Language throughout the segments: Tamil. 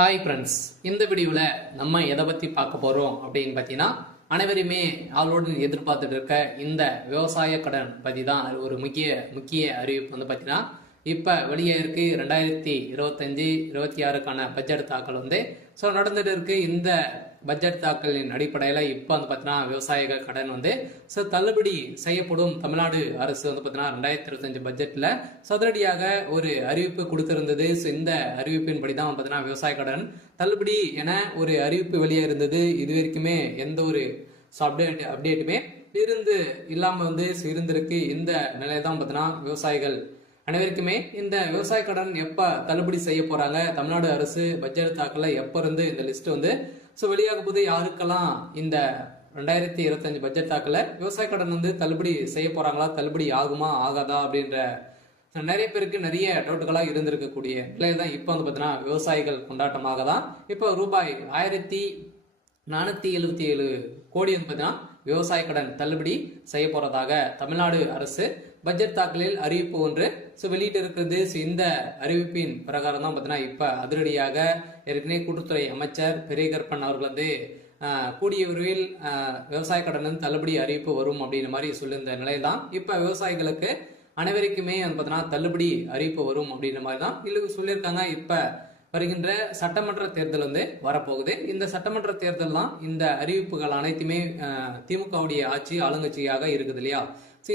ஹாய் ஃப்ரெண்ட்ஸ், இந்த வீடியோவில் நம்ம எதை பற்றி பார்க்க போகிறோம் அப்படின்னு பார்த்தீங்கன்னா, அனைவருமே ஆளோடு எதிர்பார்த்துட்டு இருக்க இந்த விவசாய கடன் பற்றி தான் ஒரு முக்கிய அறிவிப்பு வந்து பார்த்தீங்கன்னா, இப்போ வெளியே இருக்கு 2025-26க்கான பட்ஜெட் தாக்கல் வந்து நடந்துட்டு இருக்கு. இந்த பட்ஜெட் தாக்கலின் அடிப்படையில் இப்போ வந்து பார்த்தீங்கன்னா விவசாயிகள் கடன் வந்து தள்ளுபடி செய்யப்படும். தமிழ்நாடு அரசு வந்து பார்த்தீங்கன்னா 2025 பட்ஜெட்டில் சதுரடியாக ஒரு அறிவிப்பு கொடுத்திருந்தது. இந்த அறிவிப்பின்படி தான் பார்த்தீங்கன்னா விவசாய கடன் தள்ளுபடி என ஒரு அறிவிப்பு வெளியே இருந்தது. இது வரைக்குமே எந்த ஒரு அப்டேட்டுமே இல்லாமல் வந்து இருந்திருக்கு. இந்த நிலையை தான் பார்த்தீங்கன்னா விவசாயிகள் அனைவருக்குமே இந்த விவசாய கடன் எப்ப தள்ளுபடி செய்ய போறாங்க, தமிழ்நாடு அரசு பட்ஜெட் தாக்கல எப்ப இருந்து இந்த லிஸ்ட் வந்து வெளியாக போது, யாருக்கெல்லாம் இந்த 2025 பட்ஜெட் தாக்கல விவசாய கடன் வந்து தள்ளுபடி செய்ய போறாங்களா, தள்ளுபடி ஆகுமா ஆகாதா அப்படின்ற நிறைய பேருக்கு நிறைய டவுட்டுகளா இருந்திருக்கக்கூடிய நிலையில தான் இப்ப வந்து பாத்தீங்கன்னா விவசாயிகள் கொண்டாட்டமாக தான் இப்ப ரூபாய் 1477 கோடி வந்து பாத்தீங்கன்னா விவசாய கடன் தள்ளுபடி செய்ய போறதாக தமிழ்நாடு அரசு பட்ஜெட் தாக்கலில் அறிவிப்பு ஒன்று வெளியிட்டு இருக்கிறது. இந்த அறிவிப்பின் பிரகாரம் தான் பார்த்தீங்கன்னா இப்ப அதிரடியாக ஏற்கனவே கூட்டுத்துறை அமைச்சர் பெரியகற்பன் அவர்கள் வந்து கூடிய விரைவில் விவசாய கடன் தள்ளுபடி அறிவிப்பு வரும் அப்படின்ற மாதிரி சொல்லியிருந்த நிலையில் தான் இப்ப விவசாயிகளுக்கு அனைவருக்குமே வந்து பார்த்தீங்கன்னா தள்ளுபடி அறிவிப்பு வரும் அப்படின்ற மாதிரி தான் சொல்லியிருக்காங்க. இப்ப வருகின்ற சட்டமன்ற தேர்தல் வந்து வரப்போகுது. இந்த சட்டமன்ற தேர்தல் தான் இந்த அறிவிப்புகள் அனைத்துமே திமுகவுடைய ஆட்சி ஆளுங்கட்சியாக இருக்குது இல்லையா.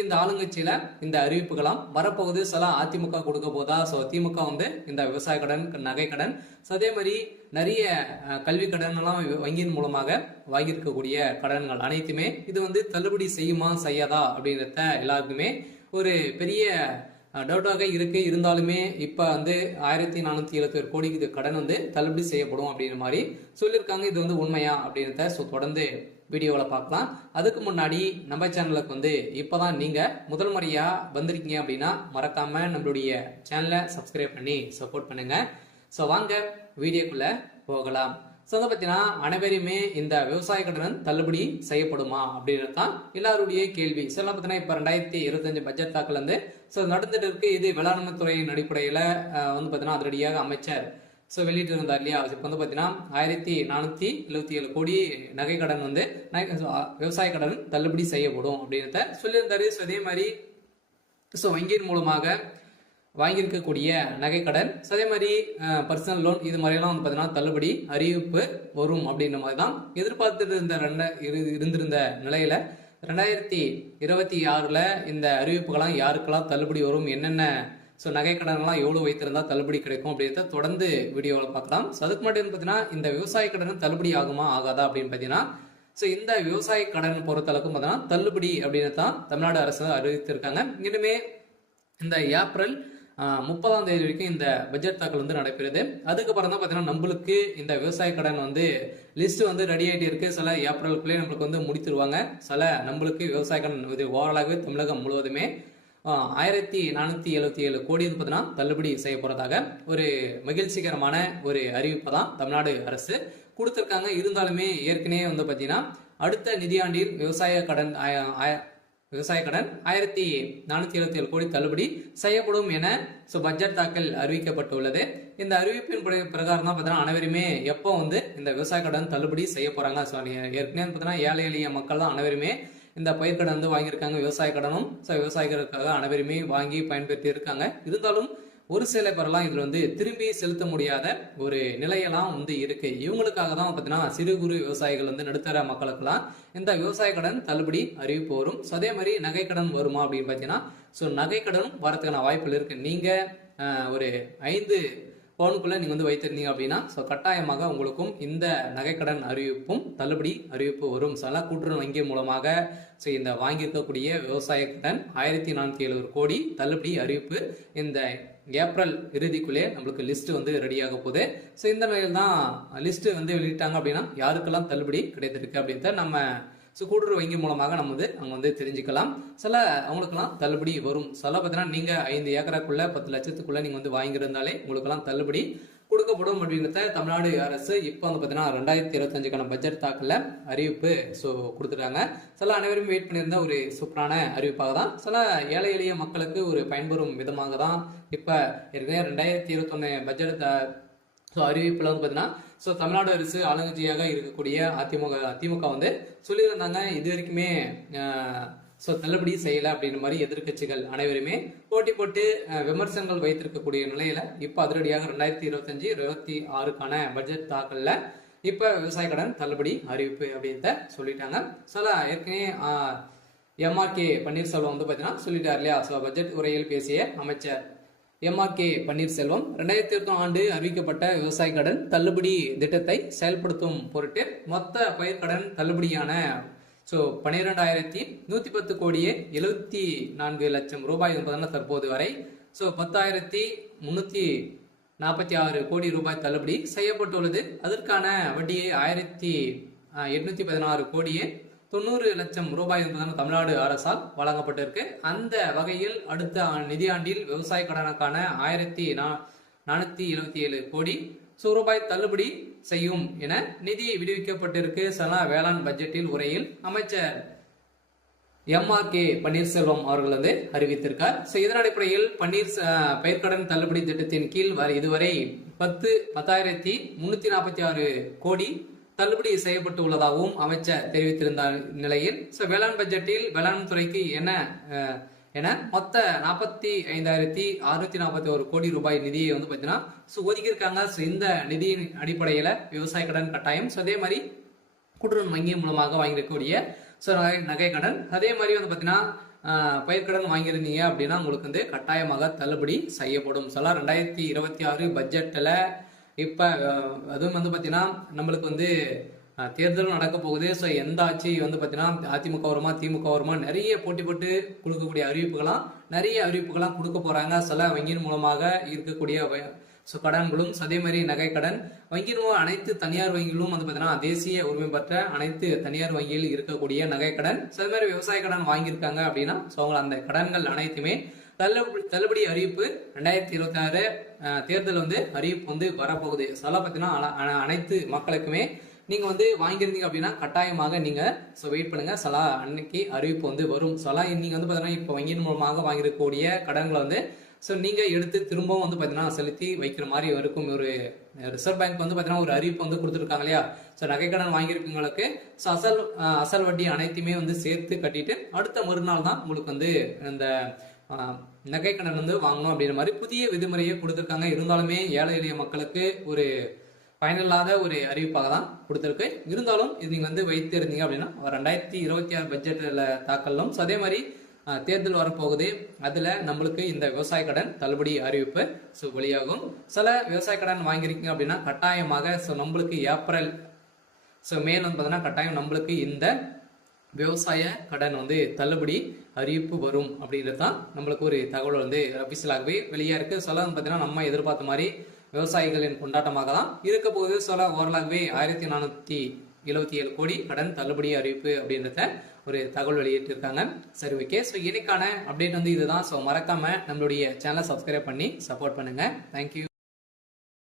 இந்த ஆளுங்கட்சியில இந்த அறிவிப்புகளாம் வரப்போகுது. சில அதிமுக கொடுக்க போதா, திமுக வந்து இந்த விவசாய கடன், நகை கடன், அதே மாதிரி நிறைய கல்வி கடன் எல்லாம் வங்கியின் மூலமாக வாங்கியிருக்கக்கூடிய கடன்கள் அனைத்துமே இது வந்து தள்ளுபடி செய்யுமா செய்யாதா அப்படின்றத எல்லாருக்குமே ஒரு பெரிய டவுட்டாக இருக்கு. இருந்தாலுமே இப்ப வந்து 1477 கோடிக்கு கடன் வந்து தள்ளுபடி செய்யப்படும் அப்படின்ற மாதிரி சொல்லியிருக்காங்க. இது வந்து உண்மையா அப்படின்றத தொடர்ந்து வீடியோவில் பார்க்கலாம். அதுக்கு முன்னாடி நம்ம சேனலுக்கு வந்து இப்போதான் நீங்க முதல் முறையா வந்திருக்கீங்க அப்படின்னா மறக்காம நம்மளுடைய சேனலை சப்ஸ்கிரைப் பண்ணி சப்போர்ட் பண்ணுங்க. வாங்க வீடியோக்குள்ள போகலாம். அதை பத்தினா அனைவருமே இந்த விவசாய கடன் தள்ளுபடி செய்யப்படுமா அப்படின்றது தான் எல்லாருடைய கேள்வி. பார்த்தீங்கன்னா இப்ப 2025 பட்ஜெட் தாக்கல் வந்து நடந்துட்டு இருக்கு. இது வேளாண்மை துறையின் அடிப்படையில வந்து பாத்தீங்கன்னா அதிரடியாக அமைச்சர் வெளியிட்டு இருந்தார் இல்லையா. இப்ப வந்து பாத்தீங்கன்னா 1477 கோடி நகை கடன் வந்து விவசாய கடன் தள்ளுபடி செய்யப்படும் அப்படின்றத சொல்லியிருந்தாரு. அதே மாதிரி வங்கியின் மூலமாக வாங்கியிருக்கக்கூடிய நகை கடன், அதே மாதிரி பர்சனல் லோன், இது மாதிரியெல்லாம் வந்து பார்த்தீங்கன்னா தள்ளுபடி அறிவிப்பு வரும் அப்படின்ற மாதிரி தான் எதிர்பார்த்துட்டு இருந்திருந்த நிலையில 2026 இந்த அறிவிப்புகளாம் யாருக்கெல்லாம் தள்ளுபடி வரும், என்னென்ன நகை கடன்லாம் எவ்வளவு வைத்திருந்தா தள்ளுபடி கிடைக்கும் அப்படின்றத தொடர்ந்து வீடியோவில் பார்க்கலாம். அதுக்கு மட்டும் பார்த்தீங்கன்னா இந்த விவசாய கடன் தள்ளுபடி ஆகுமா ஆகாதா அப்படின்னு பார்த்தீங்கன்னா இந்த விவசாய கடன் பொறுத்தளவுக்கும் பார்த்தீங்கன்னா தள்ளுபடி அப்படின்னு தான் தமிழ்நாடு அரசு அறிவித்திருக்காங்க. இனிமே இந்த ஏப்ரல் 30ஆம் தேதி வரைக்கும் இந்த பட்ஜெட் தாக்கல் வந்து நடைபெறுது. அதுக்கப்புறம் தான் பார்த்தீங்கன்னா நம்மளுக்கு இந்த விவசாய கடன் வந்து லிஸ்ட் வந்து ரெடி ஆகிட்டு இருக்கு. சில ஏப்ரலுக்குள்ளே நம்மளுக்கு வந்து முடித்துருவாங்க. சில நம்மளுக்கு விவசாய கடன் இது ஓவராலாகவே தமிழகம் முழுவதுமே 1477 கோடி வந்து பார்த்தீங்கன்னா தள்ளுபடி செய்ய போறதாக ஒரு மகிழ்ச்சிகரமான ஒரு அறிவிப்பை தான் தமிழ்நாடு அரசு கொடுத்திருக்காங்க. இருந்தாலுமே ஏற்கனவே வந்து பார்த்தீங்கன்னா அடுத்த நிதியாண்டில் விவசாய கடன் 1477 கோடி தள்ளுபடி செய்யப்படும் என பட்ஜெட் தாக்கல் அறிவிக்கப்பட்டுள்ளது. இந்த அறிவிப்பின் பிரகாரம் தான் பார்த்தீங்கன்னா அனைவருமே எப்போ வந்து இந்த விவசாய கடன் தள்ளுபடி செய்ய போறாங்க. ஏற்கனவே பார்த்தீங்கன்னா ஏழை எளிய மக்கள் தான் அனைவருமே இந்த பயிர்க்கடன் வந்து வாங்கியிருக்காங்க. விவசாய கடனும் விவசாயிகளுக்காக அனைவருமே வாங்கி பயன்பெற்று இருக்காங்க. இருந்தாலும் ஒரு சில பேரெல்லாம் இதுல வந்து திரும்பி செலுத்த முடியாத ஒரு நிலையெல்லாம் வந்து இருக்கு. இவங்களுக்காக தான் பார்த்தீங்கன்னா சிறு குறு விவசாயிகள் வந்து நடுத்தர மக்களுக்கெல்லாம் இந்த விவசாய கடன் தள்ளுபடி அறிவிப்பு வரும். அதே மாதிரி நகை கடன் வருமா அப்படின்னு பார்த்தீங்கன்னா நகை கடனும் வரதுக்கான வாய்ப்புகள் இருக்கு. நீங்க ஒரு 5 பவுனுக்குள்ள நீங்க வந்து வைத்திருந்தீங்க அப்படின்னா கட்டாயமாக உங்களுக்கும் இந்த நகைக்கடன் அறிவிப்பும் தள்ளுபடி அறிவிப்பு வரும். சில கூட்டுறவு வங்கி மூலமாக இந்த வாங்கியிருக்கக்கூடிய விவசாய கடன் 1477 கோடி தள்ளுபடி அறிவிப்பு இந்த ஏப்ரல் இறுதிக்குள்ளே நம்மளுக்கு லிஸ்ட் வந்து ரெடியாக போகுது. இந்த நிலையில் தான் லிஸ்ட் வந்து வெளியிட்டாங்க அப்படின்னா யாருக்கெல்லாம் தள்ளுபடி கிடைத்திருக்கு அப்படின்றத நம்ம கூட்டுறவு வங்கி மூலமாக நம்ம வந்து அங்கே வந்து தெரிஞ்சுக்கலாம். சில அவங்களுக்கெல்லாம் தள்ளுபடி வரும். சில பார்த்தீங்கன்னா நீங்க 5 ஏக்கராக்குள்ள 10 லட்சத்துக்குள்ள நீங்க வந்து வாங்கியிருந்தாலே உங்களுக்கெல்லாம் தள்ளுபடி கொடுக்கப்படும் அப்படின்றத தமிழ்நாடு அரசு இப்போ வந்து பார்த்தீங்கன்னா 2025க்கான பட்ஜெட் தாக்கல அறிவிப்பு கொடுத்துட்டாங்க. சில அனைவரும் வெயிட் பண்ணியிருந்த ஒரு சூப்பரான அறிவிப்பாக தான், சில ஏழை எளிய மக்களுக்கு ஒரு பயன்பெறும் விதமாக தான் இப்போ ஏற்கனவே 2021 பட்ஜெட் ஸோ அறிவிப்பில் வந்து பார்த்தீங்கன்னா ஸோ தமிழ்நாடு அரசு ஆளுங்கட்சியாக இருக்கக்கூடிய திமுக வந்து சொல்லியிருந்தாங்க இது வரைக்குமே ஸோ தள்ளுபடி செய்யலை அப்படின்ற மாதிரி எதிர்கட்சிகள் அனைவருமே போட்டி போட்டு விமர்சனங்கள் வைத்திருக்கக்கூடிய நிலையில இப்போ அதிரடியாக 2025-26க்கான பட்ஜெட் தாக்கல்ல இப்போ விவசாய கடன் தள்ளுபடி அறிவிப்பு அப்படின்றத சொல்லிட்டாங்க. ஸோ ஏற்கனவே எம்ஆர்கே பன்னீர்செல்வம் வந்து பார்த்தீங்கன்னா சொல்லிட்டார் இல்லையா. ஸோ பட்ஜெட் உரையில் பேசிய அமைச்சர் எம்ஆர்கே பன்னீர்செல்வம் 2020 ஆண்டு அறிவிக்கப்பட்ட விவசாய கடன் தள்ளுபடி திட்டத்தை செயல்படுத்தும் பொருட்டு மொத்த பயிர்க்கடன் தள்ளுபடியான ஸோ 12,110 கோடியே 74 லட்சம் ரூபாய் என்பதன தற்போது வரை ஸோ 10,346 கோடி ரூபாய் தள்ளுபடி செய்யப்பட்டுள்ளது. அதற்கான வட்டியை 1,816 கோடியே 90 லட்சம் ரூபாய் என்பதான தமிழ்நாடு அரசால் வழங்கப்பட்டிருக்கு. அந்த வகையில் அடுத்த நிதியாண்டில் விவசாய கடனுக்கான 1,477 கோடி ரூபாய் தள்ளுபடி செய்யும் என நிதி விடுவிக்கப்பட்டிருக்கு. வேளாண் பட்ஜெட்டில் உரையில் அமைச்சர் எம்ஆர்கே பன்னீர்செல்வம் அவர்கள் வந்து அறிவித்திருக்கார். இதன் அடிப்படையில் பயிர்க்கடன் தள்ளுபடி திட்டத்தின் கீழ் இதுவரை 10,346 கோடி தள்ளுபடி செய்யப்பட்டு உள்ளதாகவும் அமைச்சர் தெரிவித்திருந்த நிலையில் வேளாண் பட்ஜெட்டில் வேளாண் துறைக்கு என மொத்த 45,641 கோடி ரூபாய் நிதியை வந்து பார்த்தீங்கன்னா ஒதுக்கியிருக்காங்க. இந்த நிதியின் அடிப்படையில் விவசாய கடன் கட்டாயம் அதே மாதிரி கூட்டுறவு வங்கி மூலமாக வாங்கியிருக்கக்கூடிய நகை கடன் அதே மாதிரி வந்து பார்த்தீங்கன்னா பயிர்க்கடன் வாங்கியிருந்தீங்க அப்படின்னா உங்களுக்கு வந்து கட்டாயமாக தள்ளுபடி செய்யப்படும். 2026 பட்ஜெட்டில் இப்போ அதுவும் வந்து பார்த்தீங்கன்னா நம்மளுக்கு வந்து தேர்தல் நடக்க போகுது. ஸோ எந்த ஆட்சி வந்து பார்த்தீங்கன்னா அதிமுக வருமா திமுக வருமா நிறைய போட்டி போட்டு கொடுக்கக்கூடிய நிறைய அறிவிப்புகளாம் கொடுக்க போறாங்க. சில வங்கியின் மூலமாக இருக்கக்கூடிய கடன்களும் அதே மாதிரி நகை கடன் வங்கியின் அனைத்து தனியார் வங்கிகளும் வந்து பார்த்தீங்கன்னா தேசிய உரிமை பெற்ற அனைத்து தனியார் வங்கியில் இருக்கக்கூடிய நகை கடன் அதே மாதிரி விவசாய கடன் வாங்கியிருக்காங்க அப்படின்னா அந்த கடன்கள் அனைத்துமே தள்ளுபடி அறிவிப்பு 2026 தேர்தல் வந்து அறிவிப்பு வந்து வரப்போகுது. பார்த்தீங்கன்னா அனைத்து மக்களுக்குமே நீங்க வந்து வாங்கியிருந்தீங்க அப்படின்னா கட்டாயமாக நீங்க வெயிட் பண்ணுங்க. அன்னைக்கு அறிவிப்பு வந்து வரும். நீங்க வந்து பாத்தீங்கன்னா இப்போ வங்கியின் மூலமாக வாங்கியிருக்கக்கூடிய கடன்களை வந்து நீங்க எடுத்து திரும்பவும் வந்து பாத்தீங்கன்னா செலுத்தி வைக்கிற மாதிரி இருக்கும். ஒரு ரிசர்வ் பேங்க் வந்து பாத்தீங்கன்னா ஒரு அறிவிப்பு வந்து கொடுத்துருக்காங்க இல்லையா. நகை கடன் வாங்கியிருக்கவங்களுக்கு அசல் வட்டி அனைத்துமே வந்து சேர்த்து கட்டிட்டு அடுத்த மறுநாள் தான் உங்களுக்கு வந்து இந்த நகை கடன் வந்து வாங்கணும் அப்படின்ற மாதிரி புதிய விதிமுறையை கொடுத்துருக்காங்க. இருந்தாலுமே ஏழை எளிய மக்களுக்கு ஒரு பயனில்லாத ஒரு அறிவிப்பாக தான் கொடுத்துருக்கு. இருந்தாலும் இது நீங்க வந்து வைத்து இருந்தீங்க அப்படின்னா 2026 பட்ஜெட்ல தாக்கலும் அதே மாதிரி தேர்தல் வரப்போகுது. அதுல நம்மளுக்கு இந்த விவசாய கடன் தள்ளுபடி அறிவிப்பு வெளியாகும். விவசாய கடன் வாங்கியிருக்கீங்க அப்படின்னா கட்டாயமாக நம்மளுக்கு ஏப்ரல் மே வந்து பார்த்தீங்கன்னா கட்டாயம் நம்மளுக்கு இந்த விவசாய கடன் வந்து தள்ளுபடி அறிவிப்பு வரும் அப்படின்றது தான் நம்மளுக்கு ஒரு தகவல் வந்து அபிஷியலாகவே வெளியே இருக்கு. பார்த்தீங்கன்னா நம்ம எதிர்பார்த்த மாதிரி விவசாயிகளின் கொண்டாட்டமாக தான் இருக்க போகுது. ஓரளவுவே 1,477 கோடி கடன் தள்ளுபடி அறிவிப்பு அப்படின்றத ஒரு தகவல் வெளியிட்டிருக்காங்க. சரி, ஓகே. இன்னைக்கான அப்டேட் வந்து இதுதான். மறக்காம நம்மளுடைய சேனலை சப்ஸ்கிரைப் பண்ணி சப்போர்ட் பண்ணுங்க. தேங்க்யூ.